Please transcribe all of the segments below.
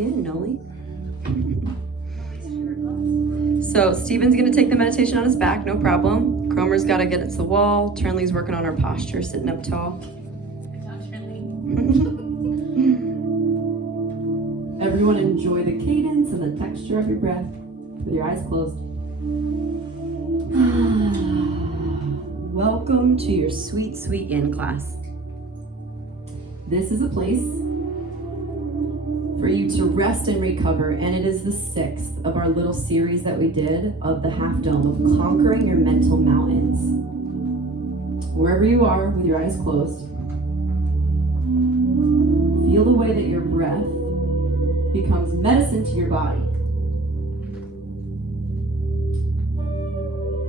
in, Noli. So Steven's gonna take the meditation on his back, no problem. Cromer's gotta get it to the wall. Turnley's working on her posture, sitting up tall. Good job, Turnley. Everyone enjoy the cadence and the texture of your breath with your eyes closed. Welcome to your sweet, sweet in class. This is a place for you to rest and recover, and it is the 6th of our little series that we did of the Half Dome of conquering your mental mountains. Wherever you are with your eyes closed, feel the way that your breath becomes medicine to your body.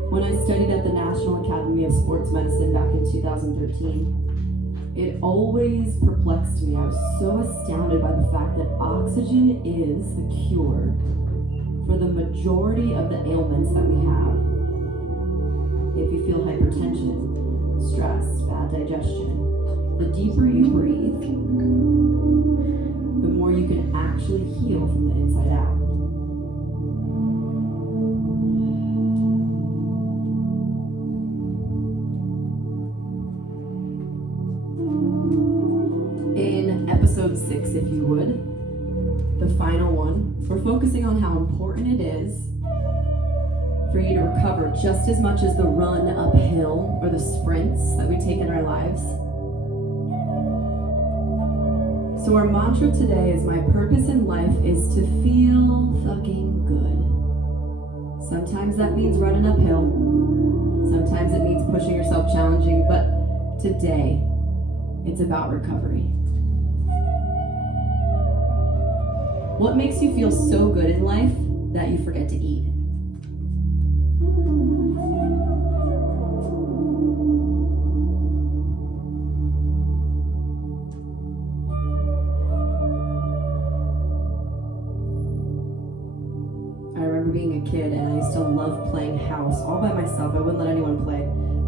When I studied at the National Academy of Sports Medicine back in 2013, it always perplexed me. I was so astounded by the fact that oxygen is the cure for the majority of the ailments that we have. If you feel hypertension, stress, bad digestion, the deeper you breathe, the more you can actually heal from the inside out. Episode 6, if you would, the final one, we're focusing on how important it is for you to recover just as much as the run uphill or the sprints that we take in our lives. So our mantra today is, my purpose in life is to feel fucking good. Sometimes that means running uphill. Sometimes it means pushing yourself challenging, but today it's about recovery. What makes you feel so good in life that you forget to eat? I remember being a kid and I used to love playing house all by myself. I wouldn't let anyone play.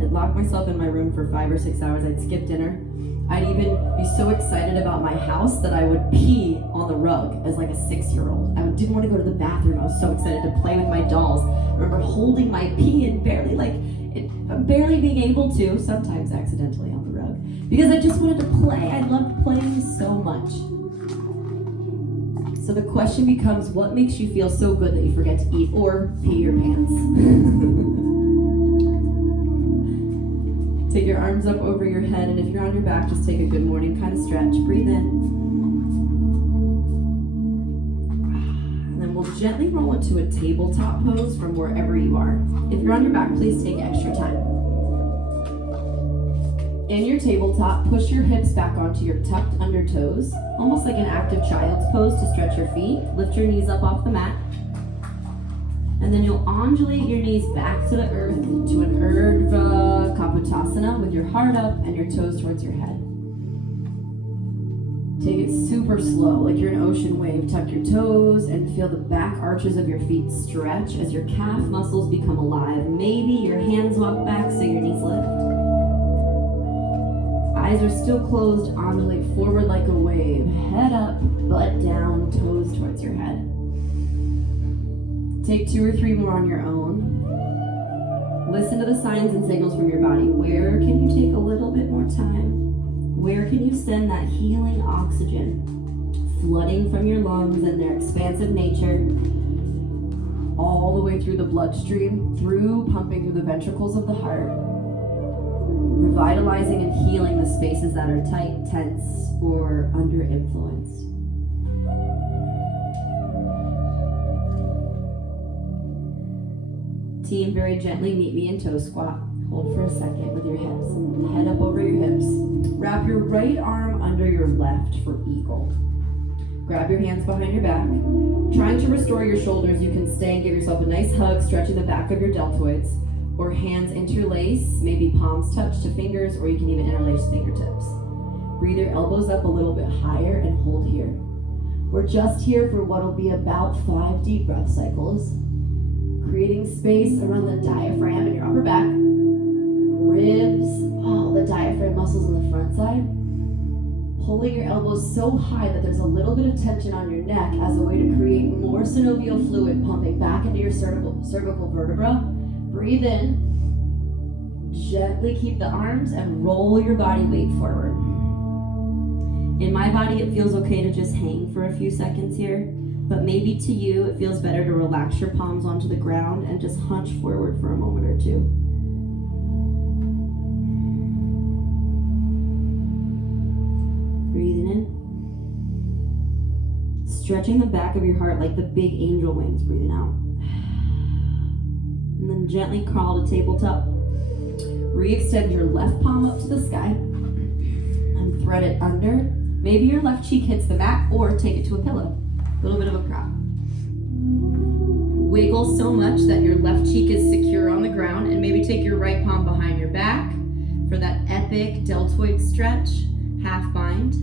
I'd lock myself in my room for 5 or 6 hours. I'd skip dinner. I'd even be so excited about my house that I would pee on the rug as like a 6-year-old. I didn't want to go to the bathroom. I was so excited to play with my dolls. I remember holding my pee and barely being able to, sometimes accidentally on the rug, because I just wanted to play. I loved playing so much. So the question becomes, what makes you feel so good that you forget to eat or pee your pants? Take your arms up over your head, and if you're on your back, just take a good morning kind of stretch. Breathe in. And then we'll gently roll into a tabletop pose from wherever you are. If you're on your back, please take extra time. In your tabletop, push your hips back onto your tucked under toes, almost like an active child's pose to stretch your feet. Lift your knees up off the mat. And then you'll undulate your knees back to the earth to an urdhva kapotasana with your heart up and your toes towards your head. Take it super slow, like you're an ocean wave. Tuck your toes and feel the back arches of your feet stretch as your calf muscles become alive. Maybe your hands walk back so your knees lift. Eyes are still closed, undulate forward like a wave. Head up, butt down, toes towards your head. Take 2 or 3 more on your own. Listen to the signs and signals from your body. Where can you take a little bit more time? Where can you send that healing oxygen flooding from your lungs and their expansive nature all the way through the bloodstream, pumping through the ventricles of the heart, revitalizing and healing the spaces that are tight, tense, or under-influenced. Team, very gently meet me in toe squat. Hold for a second with your hips. Head up over your hips. Wrap your right arm under your left for eagle. Grab your hands behind your back. Trying to restore your shoulders, you can stay and give yourself a nice hug, stretching the back of your deltoids, or hands interlace, maybe palms touch to fingers, or you can even interlace fingertips. Breathe your elbows up a little bit higher and hold here. We're just here for what will be about 5 deep breath cycles, creating space around the diaphragm in your upper back, ribs, the diaphragm muscles on the front side. pulling your elbows so high that there's a little bit of tension on your neck as a way to create more synovial fluid pumping back into your cervical vertebra. Breathe in. Gently keep the arms and roll your body weight forward. In my body, it feels okay to just hang for a few seconds here, but maybe to you, it feels better to relax your palms onto the ground and just hunch forward for a moment or two. Breathing in. Stretching the back of your heart like the big angel wings, breathing out. And then gently crawl to tabletop. Re-extend your left palm up to the sky and thread it under. Maybe your left cheek hits the mat or take it to a pillow. A little bit of a prop. Wiggle so much that your left cheek is secure on the ground, and maybe take your right palm behind your back for that epic deltoid stretch, half bind.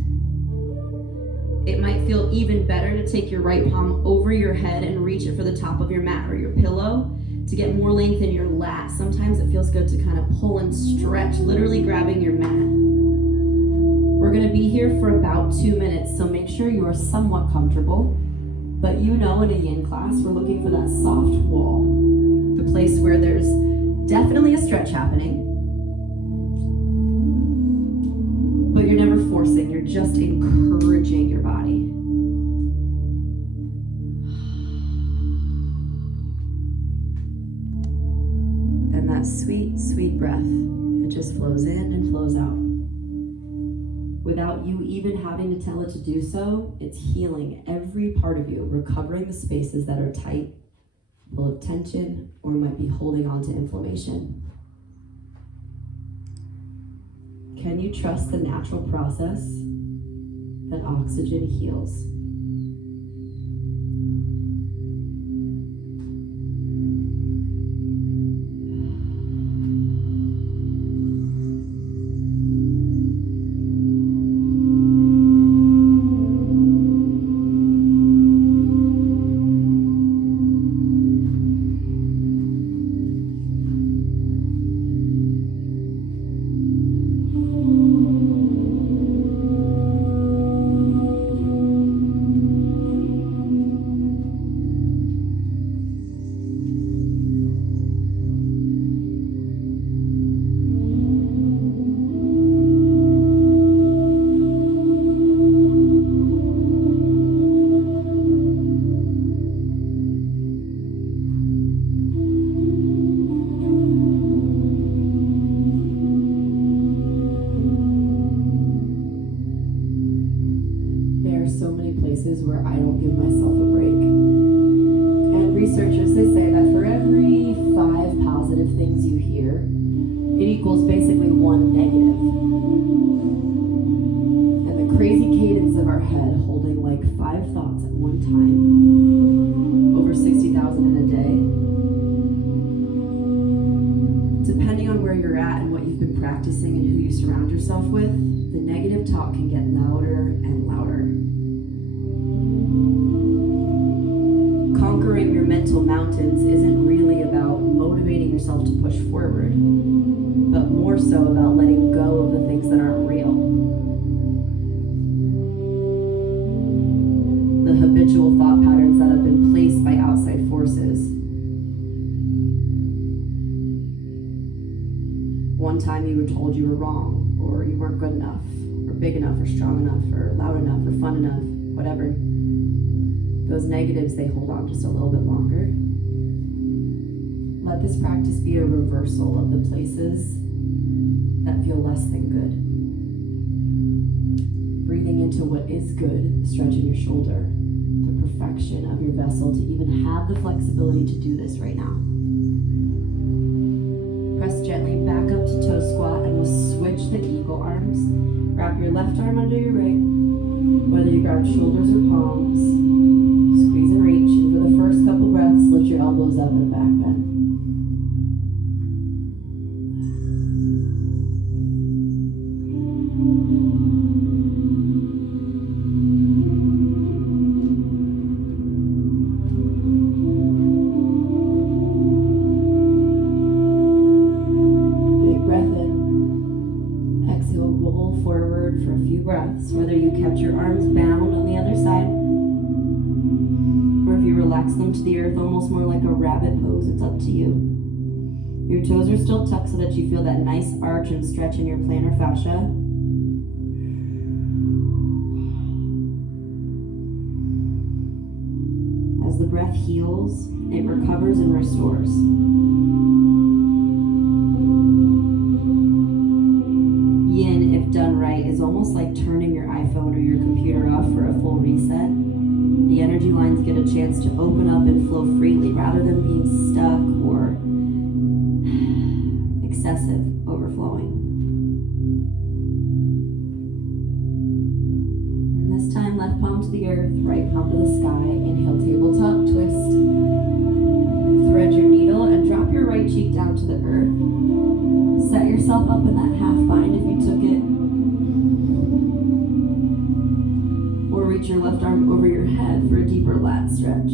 It might feel even better to take your right palm over your head and reach it for the top of your mat or your pillow to get more length in your lat. Sometimes it feels good to kind of pull and stretch, literally grabbing your mat. We're gonna be here for about 2 minutes, so make sure you are somewhat comfortable. But you know, in a yin class, we're looking for that soft wall, the place where there's definitely a stretch happening, but you're never forcing, you're just encouraging your body. And that sweet, sweet breath, it just flows in and flows out. Without you even having to tell it to do so, it's healing every part of you, recovering the spaces that are tight, full of tension, or might be holding on to inflammation. Can you trust the natural process that oxygen heals? Where I don't give myself a break. And researchers, they say that for every 5 positive things you hear, it equals basically 1 negative. And the crazy cadence of our head holding like 5 thoughts at one time, over 60,000 in a day. Depending on where you're at and what you've been practicing and who you surround yourself with, the negative talk can get louder and louder. Conquering your mental mountains isn't really about motivating yourself to push forward, but more so about letting go of the things that aren't real. The habitual thought patterns that have been placed by outside forces. One time you were told you were wrong, or you weren't good enough, or big enough, or strong enough, or loud enough, or fun enough, whatever. Those negatives, they hold on just a little bit longer. Let this practice be a reversal of the places that feel less than good. Breathing into what is good, stretching your shoulder, the perfection of your vessel to even have the flexibility to do this right now. Press gently back up to toe squat, and we'll switch the eagle arms. Wrap your left arm under your right, whether you grab shoulders or palms. Squeeze and reach, and for the first couple breaths, lift your elbows up and back bend. Big breath in. Exhale, roll forward for a few breaths, whether relax them to the earth, almost more like a rabbit pose. It's up to you. Your toes are still tucked so that you feel that nice arch and stretch in your plantar fascia. As the breath heals, it recovers and restores. Yin, if done right, is almost like turning your iPhone or your computer off for a full reset. The energy lines get a chance to open up and flow freely rather than being stuck or excessive overflowing. And this time, left palm to the earth, right palm to the sky. Inhale, tabletop twist. Thread your needle and drop your right cheek down to the earth. Set yourself up in that half bind if you took it. Or reach your left arm over your head for a deeper lat stretch.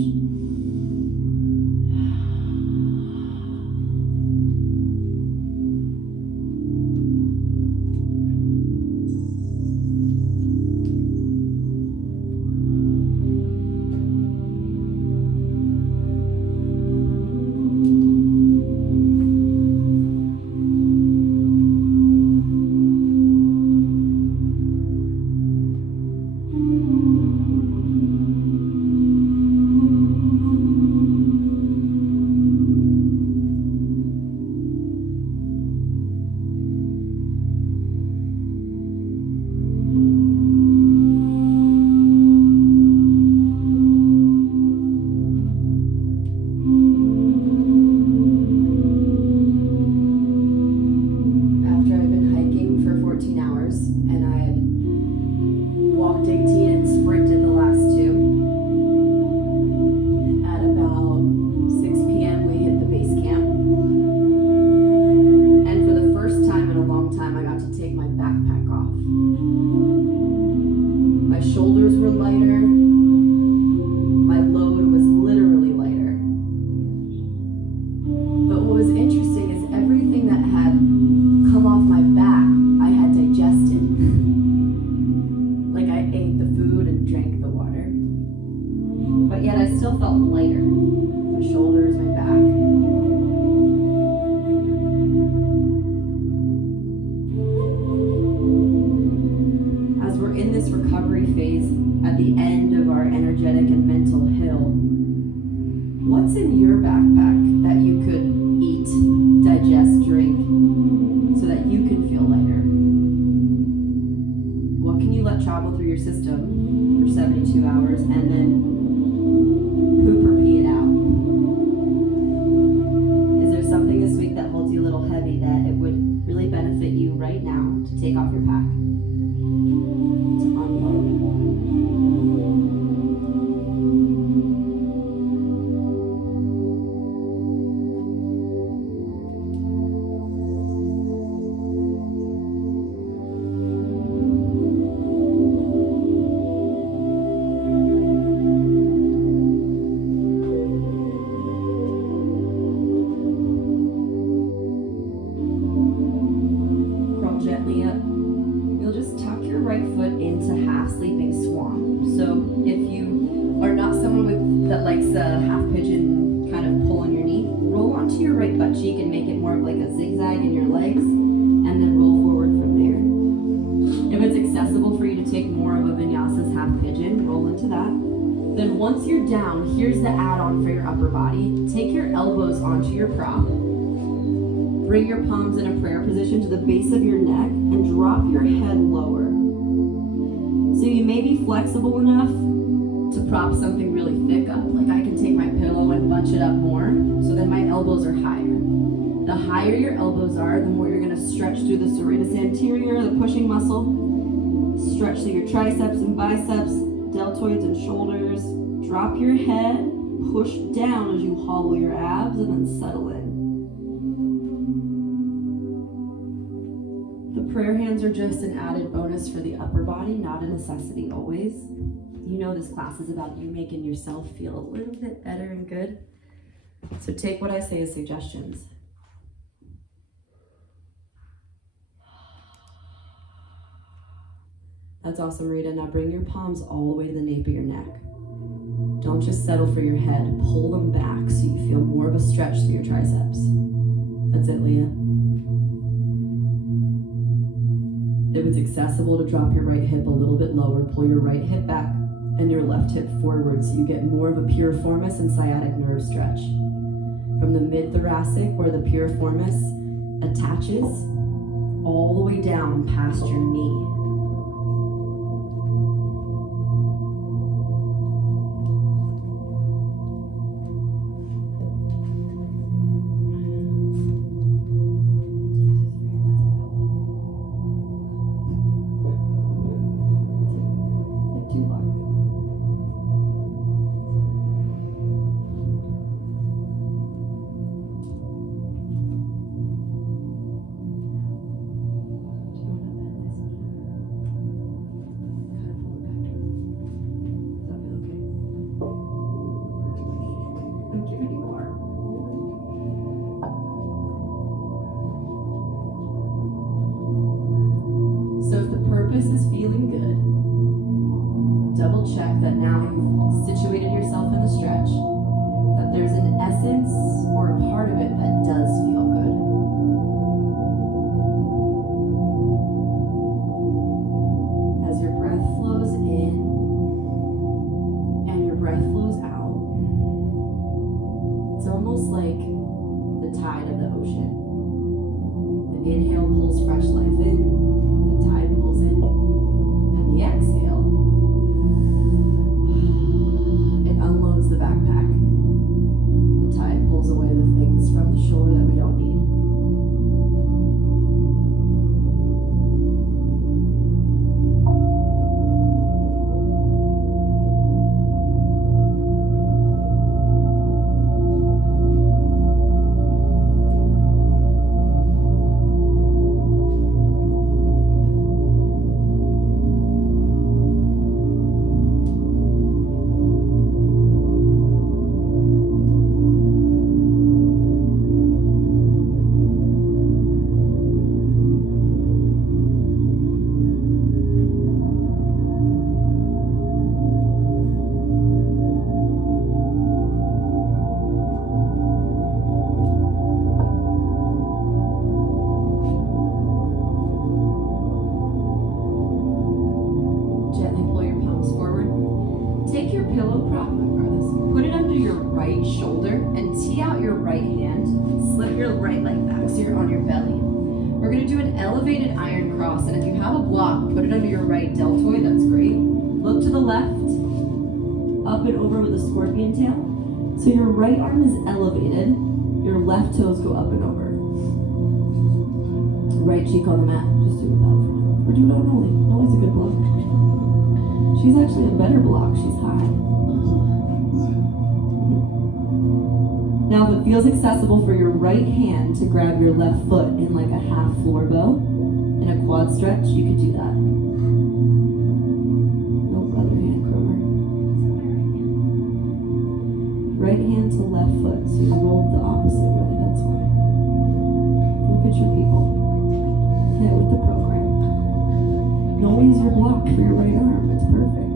Bring your palms in a prayer position to the base of your neck and drop your head lower. So you may be flexible enough to prop something really thick up. Like I can take my pillow and bunch it up more, so then my elbows are higher. The higher your elbows are, the more you're gonna stretch through the serratus anterior, the pushing muscle. Stretch through your triceps and biceps, deltoids and shoulders. Drop your head, push down as you hollow your abs, and then settle in. The prayer hands are just an added bonus for the upper body, not a necessity always. You know this class is about you making yourself feel a little bit better and good. So take what I say as suggestions. That's awesome, Rita. Now bring your palms all the way to the nape of your neck. Don't just settle for your head. Pull them back so you feel more of a stretch through your triceps. That's it, Leah. If it's accessible to drop your right hip a little bit lower, pull your right hip back and your left hip forward so you get more of a piriformis and sciatic nerve stretch. From the mid-thoracic, where the piriformis attaches, all the way down past your knee. This is feeling good. Double check that now you've situated yourself in the stretch, that there's an essence or a part of it that does feel good. As your breath flows in and your breath flows out, it's almost like the tide of the ocean. The inhale pulls fresh life in, the tide pulls in, and the exhale, it unloads the backpack. The tide pulls away the things from the shore that we don't need. Elevated iron cross, and if you have a block, put it under your right deltoid. That's great. Look to the left, up and over with a scorpion tail. So your right arm is elevated, your left toes go up and over. Right cheek on the mat. Just do it without for now. We're doing it on Noli. Noli's a good block. She's actually a better block. She's high. Now, if it feels accessible for your right hand to grab your left foot in like a half floor bow in a quad stretch, you could do that. No, other hand, Cromer. Right hand to left foot, so you roll the opposite way, that's why. Look at your people. Yeah, with the program. Noli's your block for your right arm, it's perfect.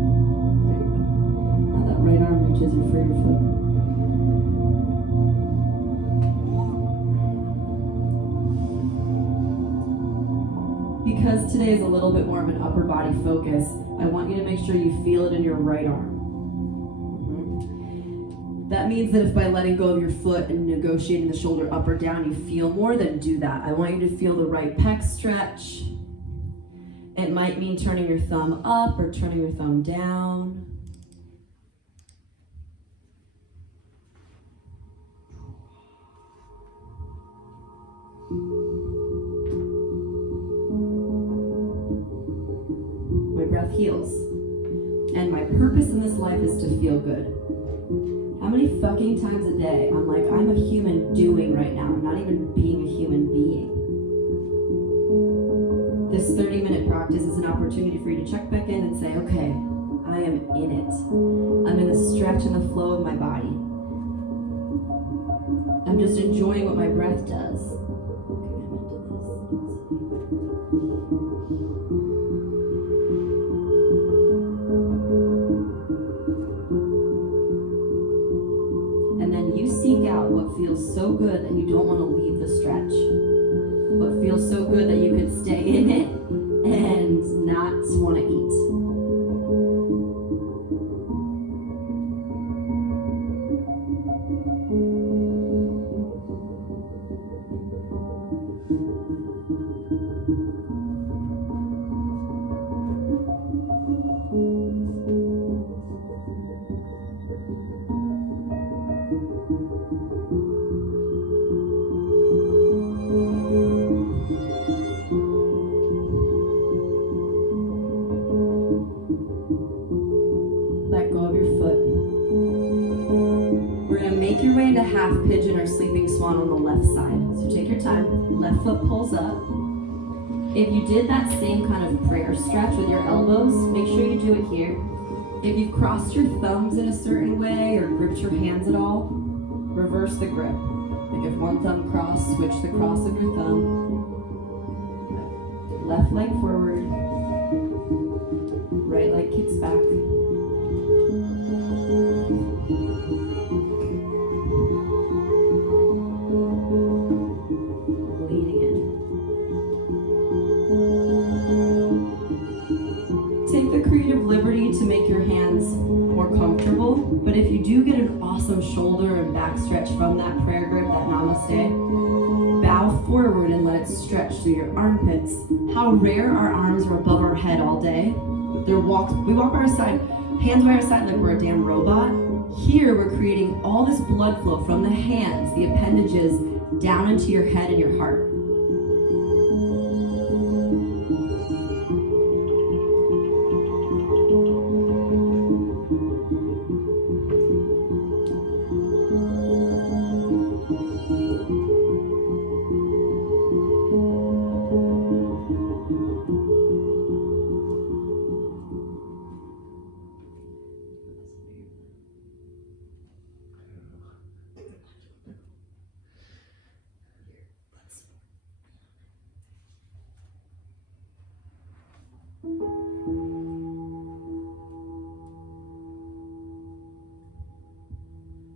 There you go. Now that right arm reaches for your foot. Because today is a little bit more of an upper body focus, I want you to make sure you feel it in your right arm. That means that if by letting go of your foot and negotiating the shoulder up or down, you feel more, then do that. I want you to feel the right pec stretch. It might mean turning your thumb up or turning your thumb down. Breath heals. And my purpose in this life is to feel good. How many fucking times a day I'm like, I'm a human doing right now. I'm not even being a human being. This 30-minute practice is an opportunity for you to check back in and say, okay, I am in it. I'm in the stretch and the flow of my body. I'm just enjoying what my breath does. then you seek out what feels so good that you don't want to leave the stretch. What feels so good that you could stay in it and not want to eat. Let go of your foot. We're going to make your way into half pigeon or sleeping swan on the left side. So take your time. Left foot pulls up. If you did that same kind of prayer stretch with your elbows, make sure you do it here. If you've crossed your thumbs in a certain way or gripped your hands at all, reverse the grip. Like if one thumb crossed, switch the cross of your thumb. Left leg forward. Right leg kicks back. Leaning in. Take the creative liberty to make your hands more comfortable, but if you do get an awesome shoulder and back stretch from that prayer grip, that namaste, bow forward and let it stretch through your armpits. How rare our arms are above our head all day. We walk by our side, hands by our side like we're a damn robot. Here we're creating all this blood flow from the hands, the appendages, down into your head and your heart.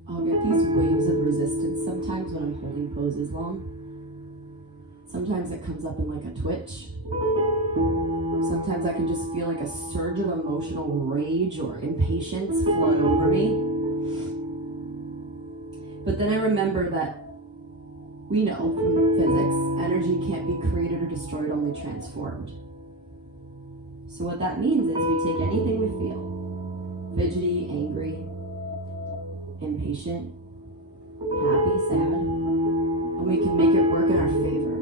I'll get these waves of resistance sometimes when I'm holding poses long. Sometimes it comes up in like a twitch. Sometimes I can just feel like a surge of emotional rage or impatience flood over me. But then I remember that we know from physics, energy can't be created or destroyed, only transformed. So what that means is we take anything we feel, fidgety, angry, impatient, happy, sad, and we can make it work in our favor.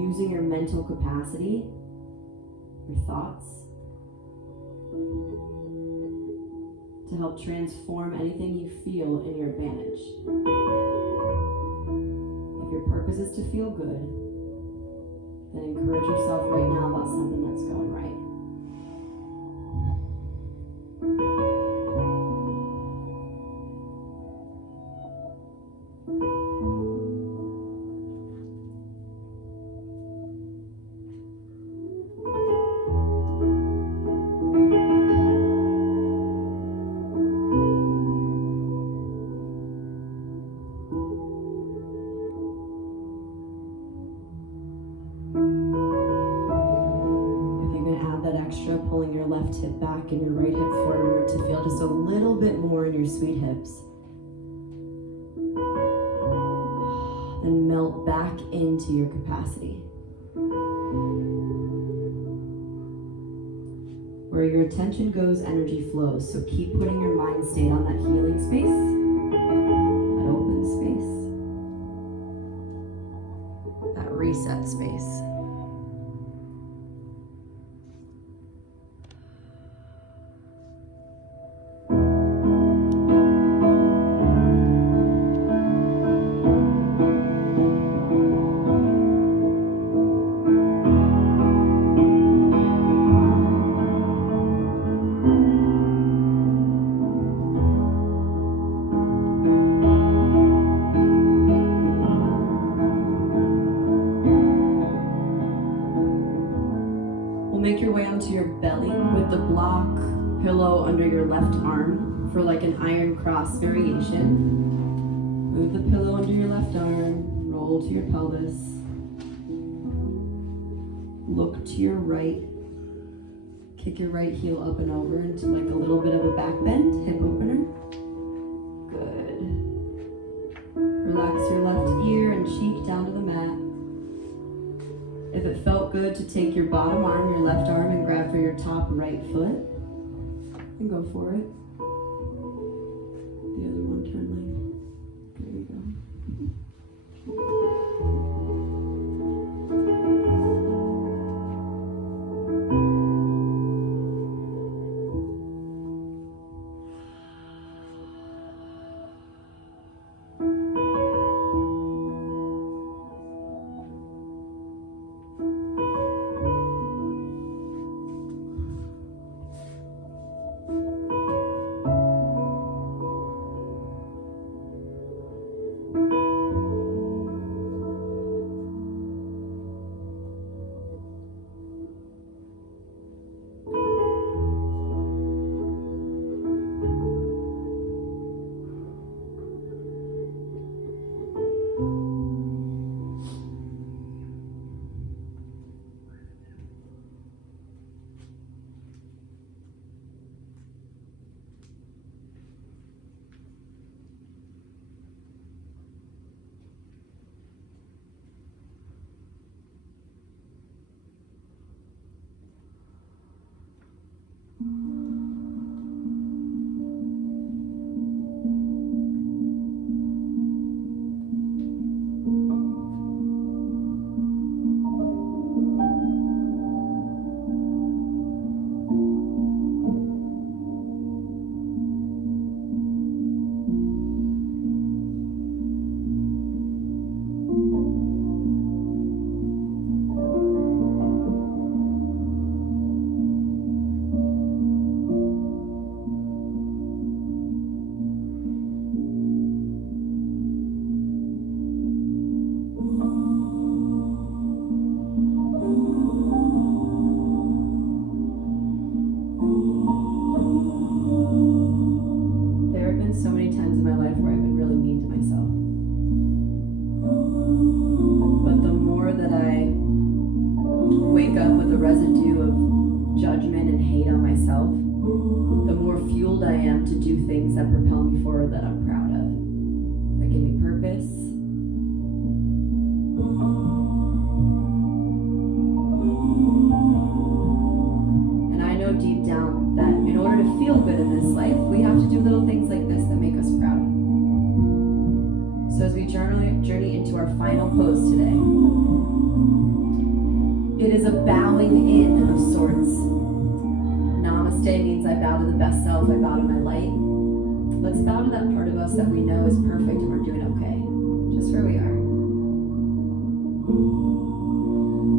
Using your mental capacity, your thoughts, to help transform anything you feel in your advantage. If your purpose is to feel good, then encourage yourself right now about something that's going right. Pulling your left hip back and your right hip forward to feel just a little bit more in your sweet hips. Then melt back into your capacity. Where your attention goes, energy flows. So keep putting your mind state on that healing space, that open space, that reset space. pillow under your left arm for like an iron cross variation. Move the pillow under your left arm, roll to your pelvis. Look to your right. Kick your right heel up and over into like a little bit of a back bend, hip opener. Good. Relax your left ear and cheek down to the mat. If it felt good to take your bottom arm, your left arm, and grab for your top right foot, and go for it. The other one, turn lane. There you go. Journey into our final pose today. It is a bowing in of sorts. Namaste means I bow to the best self, I bow to my light. Let's bow to that part of us that we know is perfect and we're doing okay, just where we are.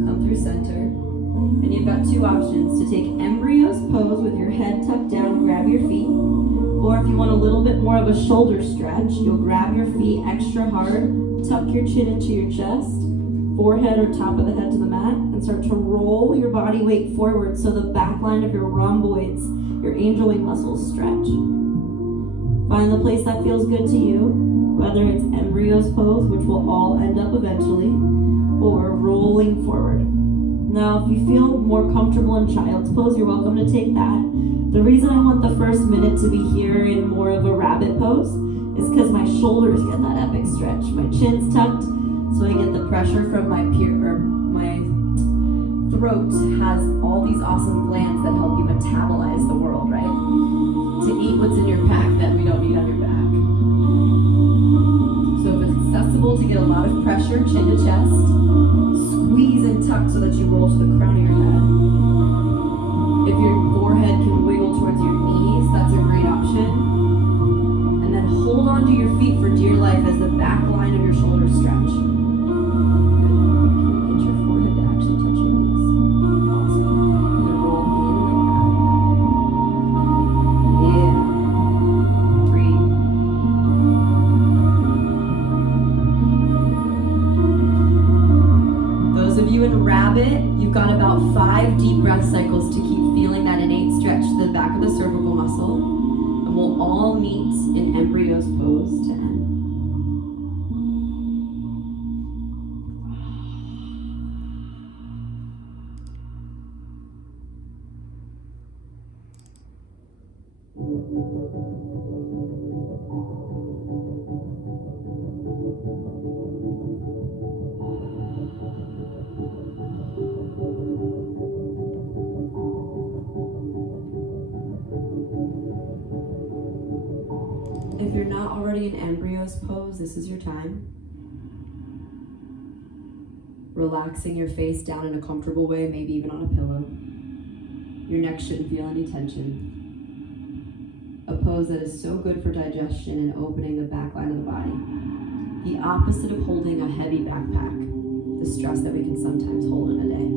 Come through center, and you've got two options: to take embryo's pose with your head tucked down, grab your feet. Or if you want a little bit more of a shoulder stretch, you'll grab your feet extra hard, tuck your chin into your chest, forehead or top of the head to the mat, and start to roll your body weight forward so the back line of your rhomboids, your angel wing muscles, stretch. Find the place that feels good to you, whether it's embryo's pose, which will all end up eventually, or rolling forward. Now, if you feel more comfortable in child's pose, you're welcome to take that. The reason I want the first minute to be here in more of a rabbit pose is because my shoulders get that epic stretch. My chin's tucked, so I get the pressure from my throat has all these awesome glands that help you metabolize the world, right? To eat what's in your pack that we don't need on your back. So if it's accessible to get a lot of pressure, chin to chest, squeeze and tuck so that you roll to the crown of your head. If your forehead can wiggle towards your knees, that's a great option. And then hold on to your feet for dear life as the back line of your shoulders stretch. Good. Get your forehead to actually touch your knees. Awesome. And then roll in like that. Yeah. Breathe. Those of you in rabbit, you've got about 5 deep breath cycles to keep feeling that innate stretch to the back of the cervical muscle. muscle, and we'll all meet in embryo's pose to end. If you're not already in embryo's pose, this is your time. Relaxing your face down in a comfortable way, maybe even on a pillow. Your neck shouldn't feel any tension. A pose that is so good for digestion and opening the back line of the body. The opposite of holding a heavy backpack, the stress that we can sometimes hold in a day.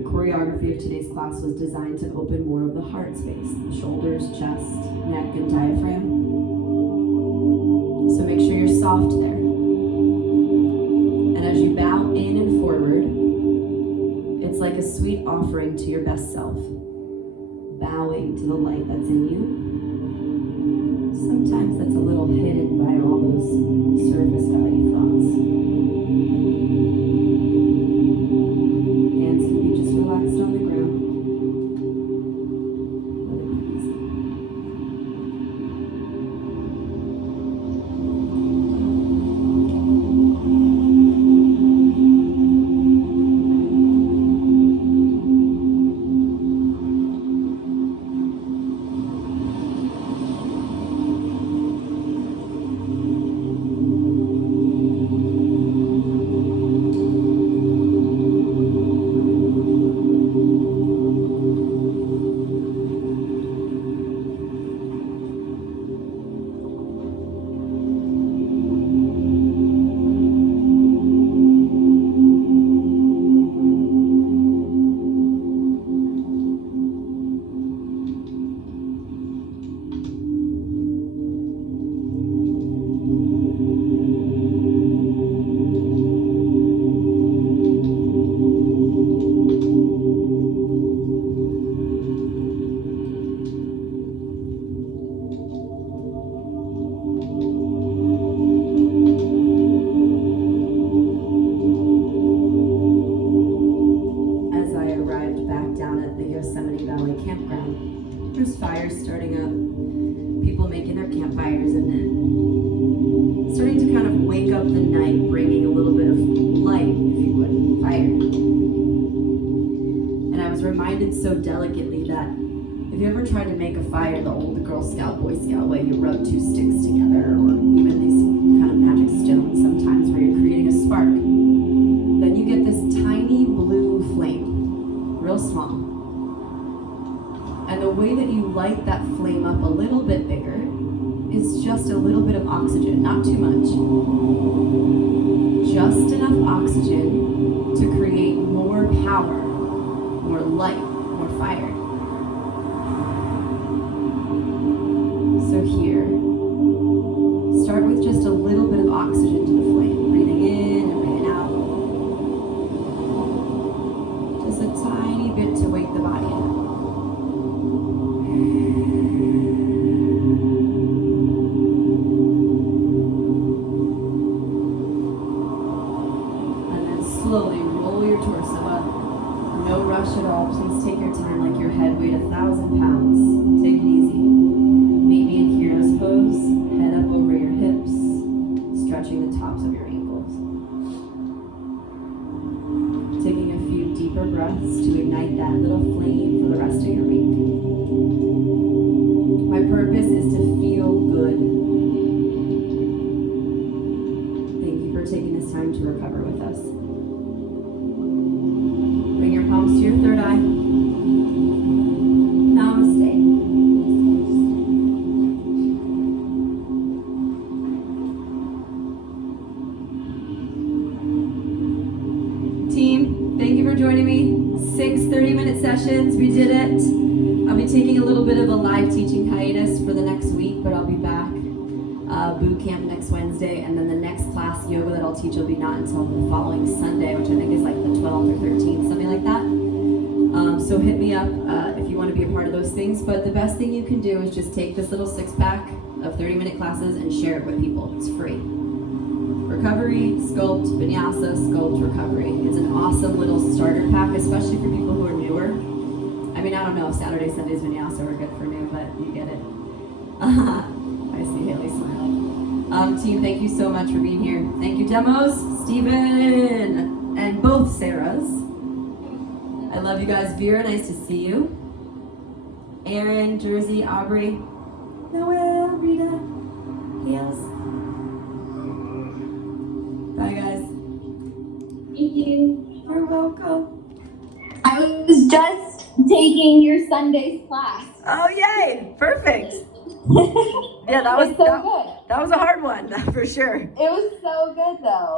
The choreography of today's class was designed to open more of the heart space, the shoulders, chest, neck, and diaphragm. So make sure you're soft there. And as you bow in and forward, it's like a sweet offering to your best self, bowing to the light that's in you. Sometimes that's a little hidden by all those surface value thoughts. Hands can be just relaxed on the ground. Let it be easy. There's fires starting up, people making their campfires, and starting to kind of wake up the night, bringing a little bit of light, if you would, fire. And I was reminded so delicately that if you ever tried to make a fire the old Girl Scout, Boy Scout way, you rub two sticks together, or even these kind of magic stones sometimes where you're creating a spark, then you get this tiny blue flame, real small. And the way that you light that flame up a little bit bigger is just a little bit of oxygen, not too much. Just enough oxygen to create more power, more light, more fire. So here, start with just a little bit of oxygen to the flame, breathing in and breathing out. Just a tiny bit to wake the body up. Slowly roll your torso up. No rush at all. Please take your time like your head weighed 1,000 pounds. Take it easy. Meet me in hero's pose. Head up over your hips, stretching the tops of your ankles. Taking a few deeper breaths to ignite that little flame for the rest of your week. My purpose is to feel good. Thank you for taking this time to recover with us. Bring your palms to your third eye. Namaste. Team, thank you for joining me. 6 30-minute sessions, we did it. I'll be taking a little bit of a live teaching hiatus for the next week, but I'll be back. Boot camp next Wednesday, and then the next class, yoga, that I'll teach will be not until the following Sunday, which I think is like the 12th or 13th, something like that. So hit me up if you want to be a part of those things. But the best thing you can do is just take this little 6-pack of 30-minute classes and share it with people. It's free. Recovery, sculpt, vinyasa, sculpt, recovery. It's an awesome little starter pack, especially for people who are newer. I mean, I don't know if Saturday, Sundays, vinyasa are good for new, but you get it. I see Haley smiling. Team, thank you so much for being here. Thank you, Demos, Steven, and both Sarahs. I love you guys. Vera, nice to see you. Aaron, Jersey, Aubrey, Noel, Rita, Hales. Bye, guys. Thank you. You're welcome. I was just taking your Sunday's class. Oh, yay! Perfect. Yeah, that was It's so good. That was a hard one for sure. It was so good though.